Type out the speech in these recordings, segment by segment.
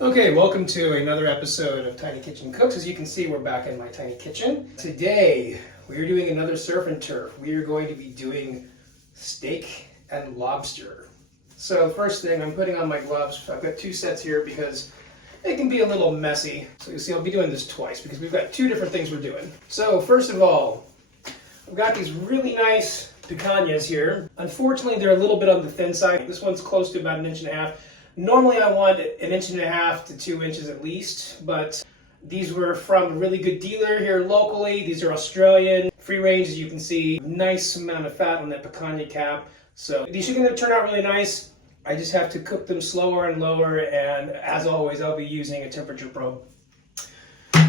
Okay, welcome to another episode of Tiny Kitchen Cooks. As you can see, we're back in my tiny kitchen. Today, we are doing another surf and turf. We are going to be doing steak and lobster. So first thing, I'm putting on my gloves. I've got two sets here because it can be a little messy. So you'll see I'll be doing this twice because we've got two different things we're doing. So first of all, I've got these really nice picanhas here. Unfortunately, they're a little bit on the thin side. This one's close to about 1.5 inches. Normally I want 1.5 inches to 2 inches at least, but these were from a really good dealer here locally. These are Australian, free range, as you can see. Nice amount of fat on that picanha cap. So these are going to turn out really nice. I just have to cook them slower and lower, and as always, I'll be using a temperature probe.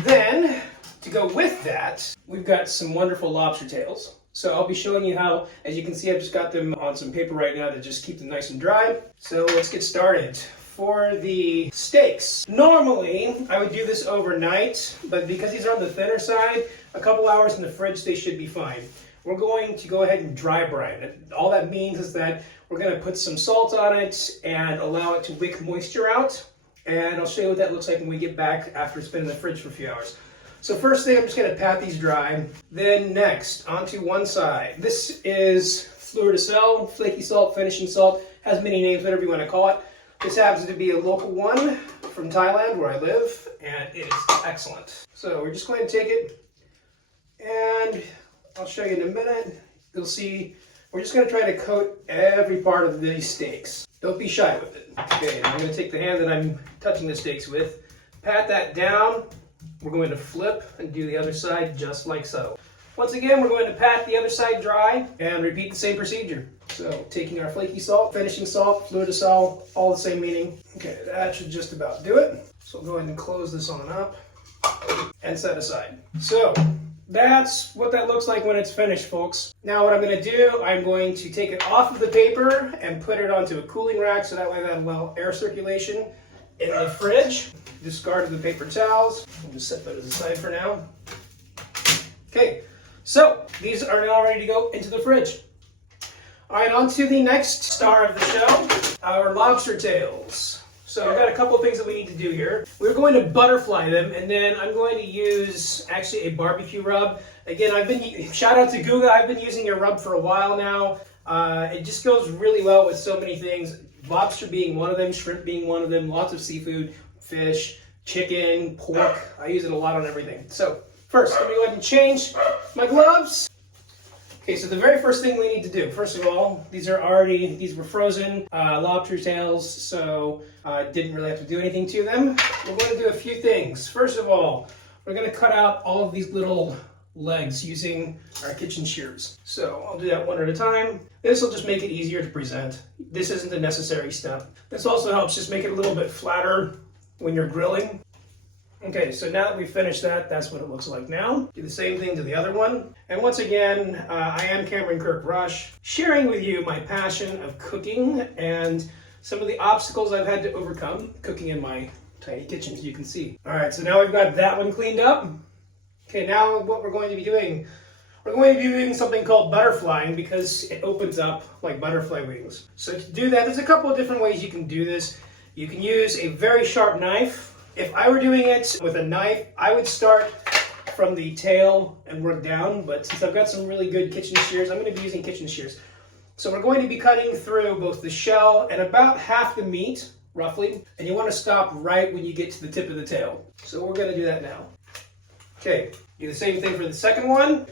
Then, to go with that, we've got some wonderful lobster tails. So I'll be showing you how, as you can see, I've just got them on some paper right now to just keep them nice and dry. So let's get started. For the steaks, normally I would do this overnight, but because these are on the thinner side, a couple hours in the fridge, they should be fine. We're going to go ahead and dry brine it. All that means is that we're going to put some salt on it and allow it to wick moisture out. And I'll show you what that looks like when we get back after it's been in the fridge for a few hours. So first thing, I'm just going to pat these dry. Then next, onto one side. This is Fleur flaky salt, finishing salt. Has many names, whatever you want to call it. This happens to be a local one from Thailand, where I live, and it is excellent. So we're just going to take it, and I'll show you in a minute. You'll see, we're just going to try to coat every part of these steaks. Don't be shy with it. Okay, I'm going to take the hand that I'm touching the steaks with, pat that down. We're going to flip and do the other side just like so. Once again, we're going to pat the other side dry and repeat the same procedure. So taking our flaky salt, finishing salt, fleur de sal, all the same meaning. Okay, that should just about do it. So I'll go ahead and close this on up and set aside. So that's what that looks like when it's finished, folks. Now what I'm going to do, I'm going to take it off of the paper and put it onto a cooling rack so that way that'll allow air circulation in the fridge. Discard the paper towels. We'll just set those aside for now. Okay, so these are now ready to go into the fridge. All right, on to the next star of the show, our lobster tails. So we've got a couple of things that we need to do here. We're going to butterfly them, and then I'm going to use actually a barbecue rub. Again, shout out to Guga, I've been using your rub for a while now. It just goes really well with so many things. Lobster being one of them, shrimp being one of them, lots of seafood, fish, chicken, pork. I use it a lot on everything. So first, let me go ahead and change my gloves. Okay, so the very first thing we need to do, first of all, these were frozen lobster tails, so didn't really have to do anything to them. We're going to do a few things. First of all, we're going to cut out all of these little legs using our kitchen shears. So I'll do that one at a time. This will just make it easier to present. This isn't a necessary step. This also helps just make it a little bit flatter when you're grilling. Okay, so now that we've finished that, that's what it looks like now. Do the same thing to the other one. And once again, I am Cameron Kirk Rush, sharing with you my passion of cooking and some of the obstacles I've had to overcome cooking in my tiny kitchen, as you can see. All right, so now we've got that one cleaned up. Okay, now what we're going to be doing, we're going to be doing something called butterflying because it opens up like butterfly wings. So to do that, there's a couple of different ways you can do this. You can use a very sharp knife. If I were doing it with a knife, I would start from the tail and work down, but since I've got some really good kitchen shears, I'm going to be using kitchen shears. So we're going to be cutting through both the shell and about half the meat, roughly, and you want to stop right when you get to the tip of the tail. So we're going to do that now. Okay, do the same thing for the second one.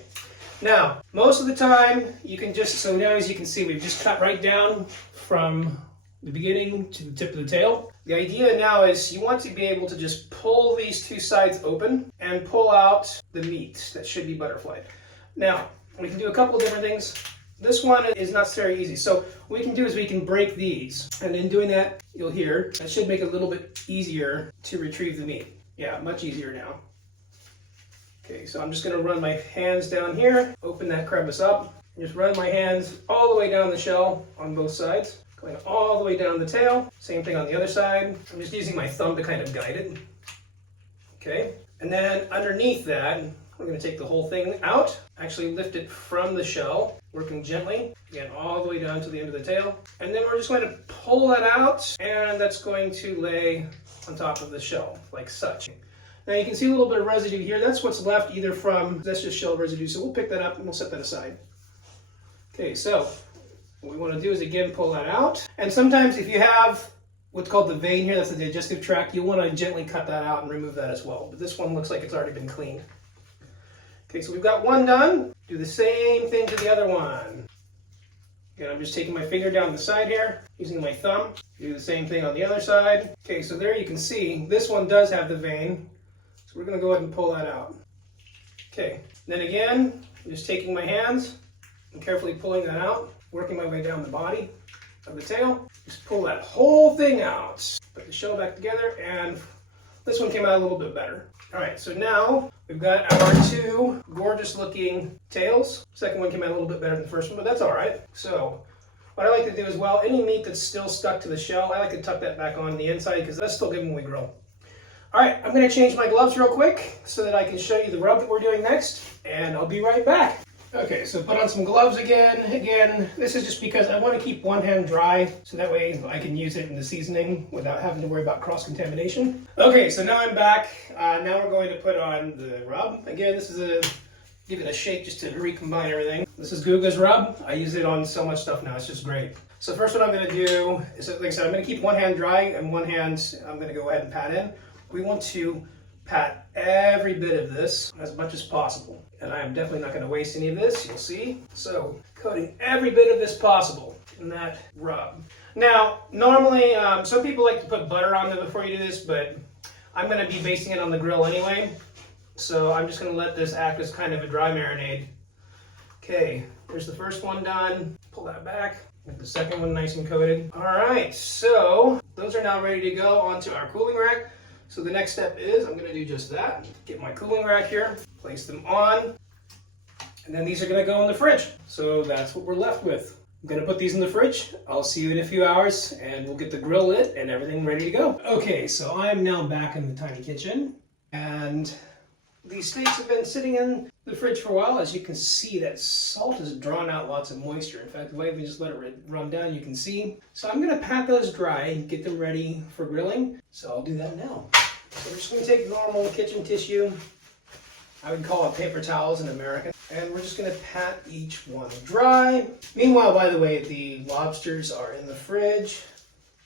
Now, most of the time, you can just, so now as you can see, we've just cut right down from the beginning to the tip of the tail. The idea now is you want to be able to just pull these two sides open and pull out the meat that should be butterflied. Now, we can do a couple of different things. This one is not very easy. So what we can do is we can break these. And in doing that, you'll hear, that should make it a little bit easier to retrieve the meat. Yeah, much easier now. Okay, so I'm just going to run my hands down here, open that crevice up, and just run my hands all the way down the shell on both sides, going all the way down the tail. Same thing on the other side. I'm just using my thumb to kind of guide it. Okay, and then underneath that, we're going to take the whole thing out, actually lift it from the shell, working gently, again, all the way down to the end of the tail. And then we're just going to pull that out, and that's going to lay on top of the shell, like such. Now you can see a little bit of residue here. That's what's left either from, that's just shell residue, so we'll pick that up and we'll set that aside. Okay, so what we want to do is again pull that out. And sometimes if you have what's called the vein here, that's the digestive tract, you want to gently cut that out and remove that as well. But this one looks like it's already been cleaned. Okay, so we've got one done. Do the same thing to the other one. Again, I'm just taking my finger down the side here, using my thumb. Do the same thing on the other side. Okay, so there you can see, this one does have the vein. So we're going to go ahead and pull that out. Okay, then again, I'm just taking my hands and carefully pulling that out, working my way down the body of the tail. Just pull that whole thing out. Put the shell back together, and this one came out a little bit better. All right, so now we've got our two gorgeous looking tails. Second one came out a little bit better than the first one, but that's all right. So what I like to do as well, any meat that's still stuck to the shell, I like to tuck that back on the inside because that's still good when we grill. All right, I'm gonna change my gloves real quick so that I can show you the rub that we're doing next, and I'll be right back. Okay, so put on some gloves again. Again, this is just because I want to keep one hand dry so that way I can use it in the seasoning without having to worry about cross-contamination. Okay, so now I'm back. Now we're going to put on the rub. Again, this is give it a shake just to recombine everything. This is Guga's rub. I use it on so much stuff now, it's just great. So first what I'm going to do is, like I said, I'm going to keep one hand dry and one hand I'm going to go ahead and pat in. We want to pat every bit of this as much as possible. And I am definitely not going to waste any of this, you'll see. So coating every bit of this possible in that rub. Now, normally, some people like to put butter on them before you do this, but I'm going to be basting it on the grill anyway. So I'm just going to let this act as kind of a dry marinade. Okay, there's the first one done. Pull that back. Get the second one nice and coated. All right, so those are now ready to go onto our cooling rack. So the next step is I'm going to do just that. Get my cooling rack here, place them on, and then these are going to go in the fridge. So that's what we're left with. I'm going to put these in the fridge. I'll see you in a few hours, and we'll get the grill lit and everything ready to go. Okay, so I'm now back in the tiny kitchen, and these steaks have been sitting in the fridge for a while. As you can see, that salt has drawn out lots of moisture. In fact, the way we just let it run down, you can see. So I'm going to pat those dry and get them ready for grilling. So I'll do that now. So we're just going to take normal kitchen tissue. I would call it paper towels in America. And we're just going to pat each one dry. Meanwhile, by the way, the lobsters are in the fridge.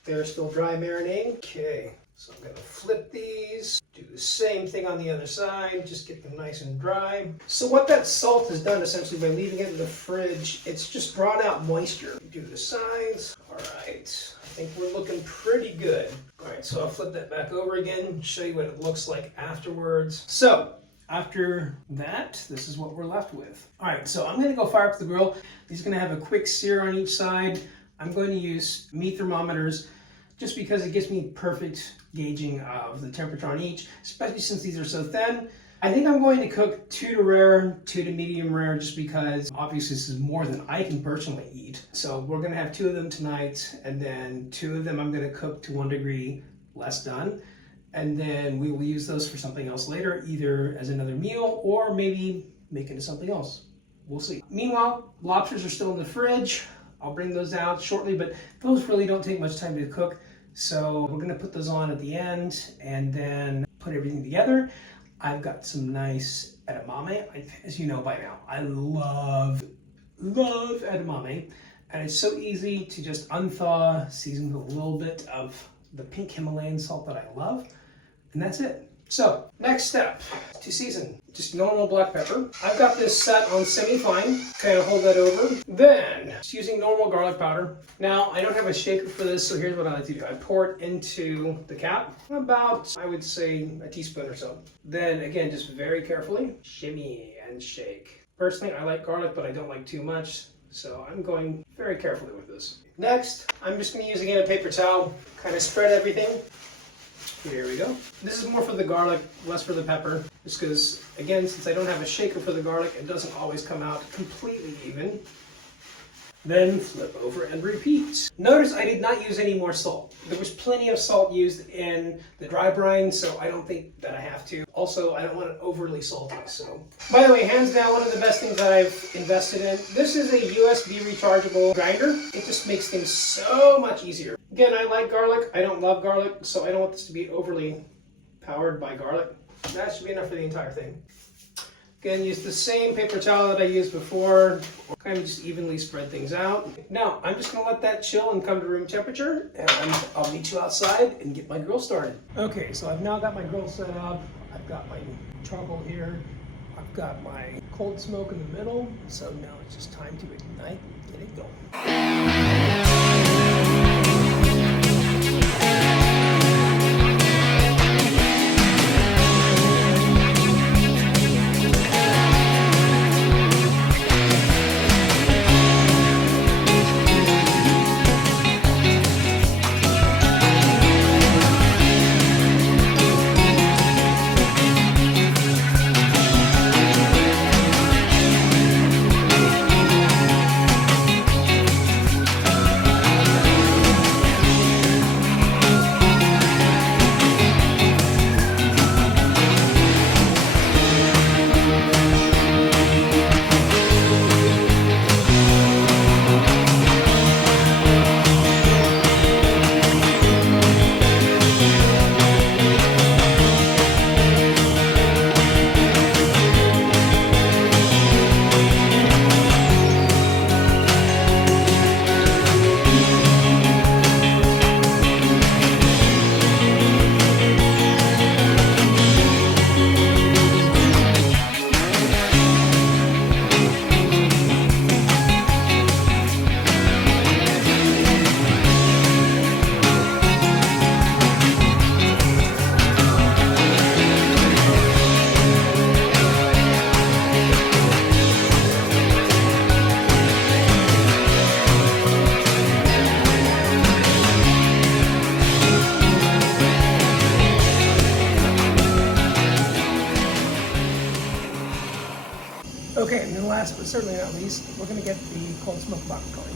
They're still dry marinating. Okay, so I'm going to flip these. Do the same thing on the other side, just get them nice and dry. So what that salt has done essentially by leaving it in the fridge, it's just drawn out moisture. Do the sides. All right, I think we're looking pretty good. All right, so I'll flip that back over again, show you what it looks like afterwards. So after that, this is what we're left with. All right, so I'm gonna go fire up the grill. These are gonna have a quick sear on each side. I'm going to use meat thermometers just because it gives me perfect gauging of the temperature on each, especially since these are so thin. I think I'm going to cook 2 to rare, 2 to medium rare, just because obviously this is more than I can personally eat. So we're going to have 2 of them tonight, and then 2 of them I'm going to cook to 1 degree less done. And then we will use those for something else later, either as another meal or maybe make into something else. We'll see. Meanwhile, lobsters are still in the fridge. I'll bring those out shortly, but those really don't take much time to cook. So we're gonna put those on at the end and then put everything together. I've got some nice edamame. As you know by now, I love edamame. And it's so easy to just unthaw, season with a little bit of the pink Himalayan salt that I love. And that's it. So, next step, to season, just normal black pepper. I've got this set on semi-fine, kind of hold that over. Then, just using normal garlic powder. Now, I don't have a shaker for this, so here's what I like to do. I pour it into the cap, about, I would say, a teaspoon or so. Then, again, just very carefully, shimmy and shake. Personally, I like garlic, but I don't like too much, so I'm going very carefully with this. Next, I'm just going to use, again, a paper towel, kind of spread everything. Here we go. This is more for the garlic, less for the pepper, just because, again, since I don't have a shaker for the garlic, it doesn't always come out completely even. Then flip over and repeat. Notice I did not use any more salt. There was plenty of salt used in the dry brine, so I don't think that I have to. Also, I don't want it overly salty, so. By the way, hands down, one of the best things that I've invested in. This is a USB rechargeable grinder. It just makes things so much easier. Again, I like garlic. I don't love garlic, so I don't want this to be overly powered by garlic. That should be enough for the entire thing. Again, use the same paper towel that I used before. Kind of just evenly spread things out. Now, I'm just gonna let that chill and come to room temperature, and I'll meet you outside and get my grill started. Okay, so I've now got my grill set up. I've got my charcoal here. I've got my cold smoke in the middle. So now it's just time to ignite and get it going. Okay, and then last but certainly not least, we're going to get the cold smoke butter going.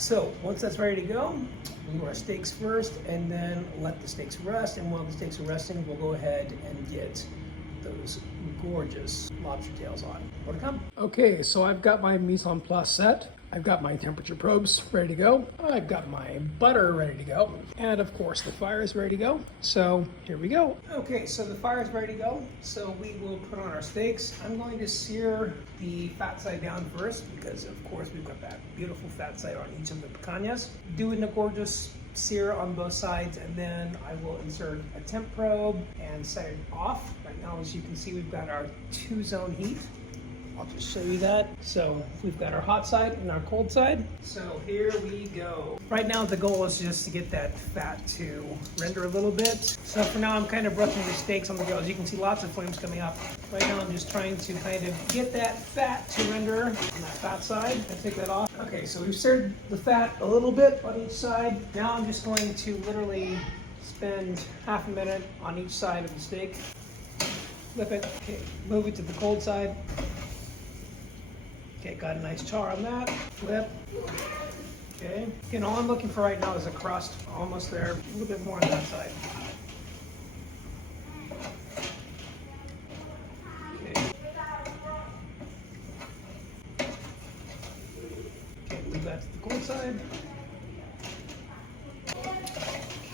So once that's ready to go, we'll do our steaks first and then let the steaks rest. And while the steaks are resting, we'll go ahead and get those gorgeous lobster tails on. More to come. Okay, so I've got my mise en place set. I've got my temperature probes ready to go. I've got my butter ready to go. And of course the fire is ready to go. So here we go. Okay, so the fire is ready to go. So we will put on our steaks. I'm going to sear the fat side down first because of course we've got that beautiful fat side on each of the picanhas. Doing a gorgeous sear on both sides, and then I will insert a temp probe and set it off. Right now, as you can see, we've got our 2-zone heat. I'll just show you that. So we've got our hot side and our cold side. So here we go. Right now the goal is just to get that fat to render a little bit. So for now I'm kind of brushing the steaks on the grill. As you can see, lots of flames coming up. Right now I'm just trying to kind of get that fat to render on that fat side. I take that off. Okay, so we've seared the fat a little bit on each side. Now I'm just going to literally spend half a minute on each side of the steak. Flip it. Okay, move it to the cold side. Okay, got a nice char on that. Flip. Okay. Again, all I'm looking for right now is a crust. Almost there. A little bit more on that side. Okay. Okay, move that to the cold side.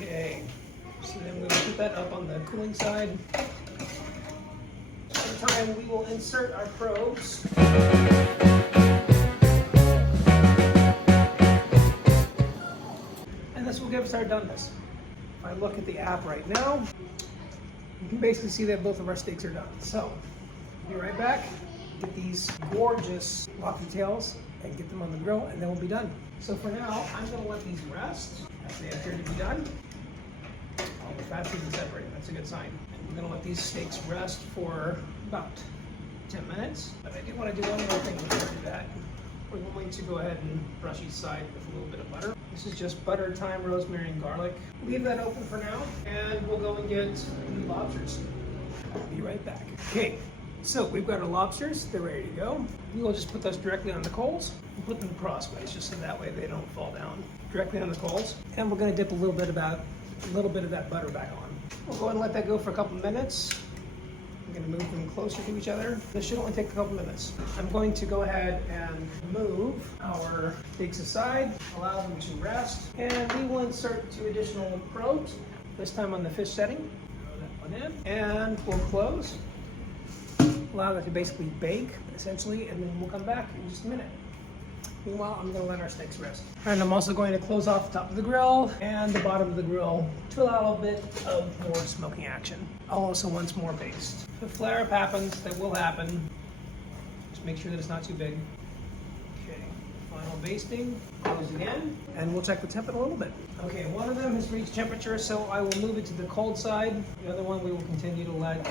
Okay. So then we'll put that up on the cooling side. At the time, we will insert our probes. This will give us our doneness. If I look at the app right now, you can basically see that both of our steaks are done. So, be right back get these gorgeous lobster tails and get them on the grill, and then we'll be done. So for now, I'm gonna let these rest as they appear to be done. All the fats have been separated, that's a good sign. And we're gonna let these steaks rest for about 10 minutes. But I do want to do one more thing before I do that. We're going to go ahead and brush each side with a little bit of butter. This is just butter, thyme, rosemary, and garlic. Leave that open for now, and we'll go and get the lobsters. I'll be right back. Okay, so we've got our lobsters. They're ready to go. We'll just put those directly on the coals and put them crossways, just so that way they don't fall down. Directly on the coals. And we're going to dip a little bit of that butter back on. We'll go ahead and let that go for a couple minutes. I'm going to move them closer to each other. This should only take a couple minutes. I'm going to go ahead and move our steaks aside, allow them to rest, and we will insert 2 additional probes, this time on the fish setting. Throw that one in, and we'll close. Allow that to basically bake, essentially, and then we'll come back in just a minute. Meanwhile, I'm going to let our steaks rest. And I'm also going to close off the top of the grill and the bottom of the grill to allow a bit of more smoking action. I'll also want some more baste. If a flare-up happens, that will happen. Just make sure that it's not too big. Okay, final basting. Close again, and we'll check the temp in a little bit. Okay, one of them has reached temperature, so I will move it to the cold side. The other one we will continue to let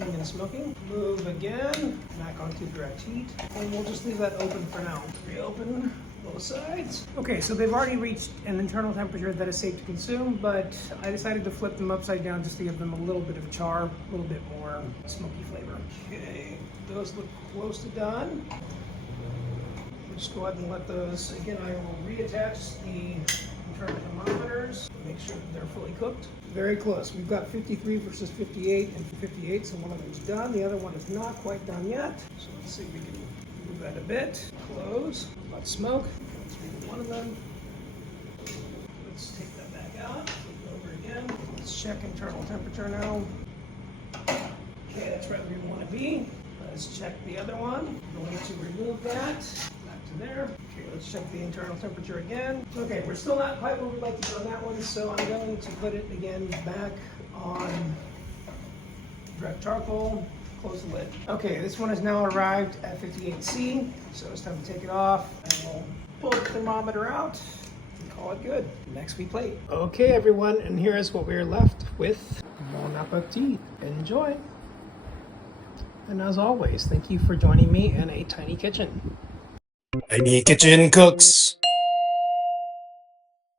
and smoking. Move again, back onto direct heat, and we'll just leave that open for now. Reopen both sides. Okay, so they've already reached an internal temperature that is safe to consume, but I decided to flip them upside down just to give them a little bit of char, a little bit more smoky flavor. Okay, those look close to done. Just go ahead and let those, again, I will reattach the internal thermometers, make sure that they're fully cooked. Very close. We've got 53 versus 58 and 58, so one of them's done. The other one is not quite done yet. So let's see if we can move that a bit. Close. Let smoke. Let's read one of them. Let's take that back out. Flip it over again. Let's check internal temperature now. Okay, that's right where we want to be. Let's check the other one. We're going to remove that. To there. Okay, let's check the internal temperature again. Okay, we're still not quite where we'd like to go on that one, so I'm going to put it again back on direct charcoal. Close the lid. Okay, this one has now arrived at 58°C, so it's time to take it off, and we'll pull the thermometer out and call it good. Next we plate. Okay, everyone, and here is what we're left with. Bon appetit. Enjoy. And as always, thank you for joining me in a tiny kitchen. Tiny Kitchen Cooks.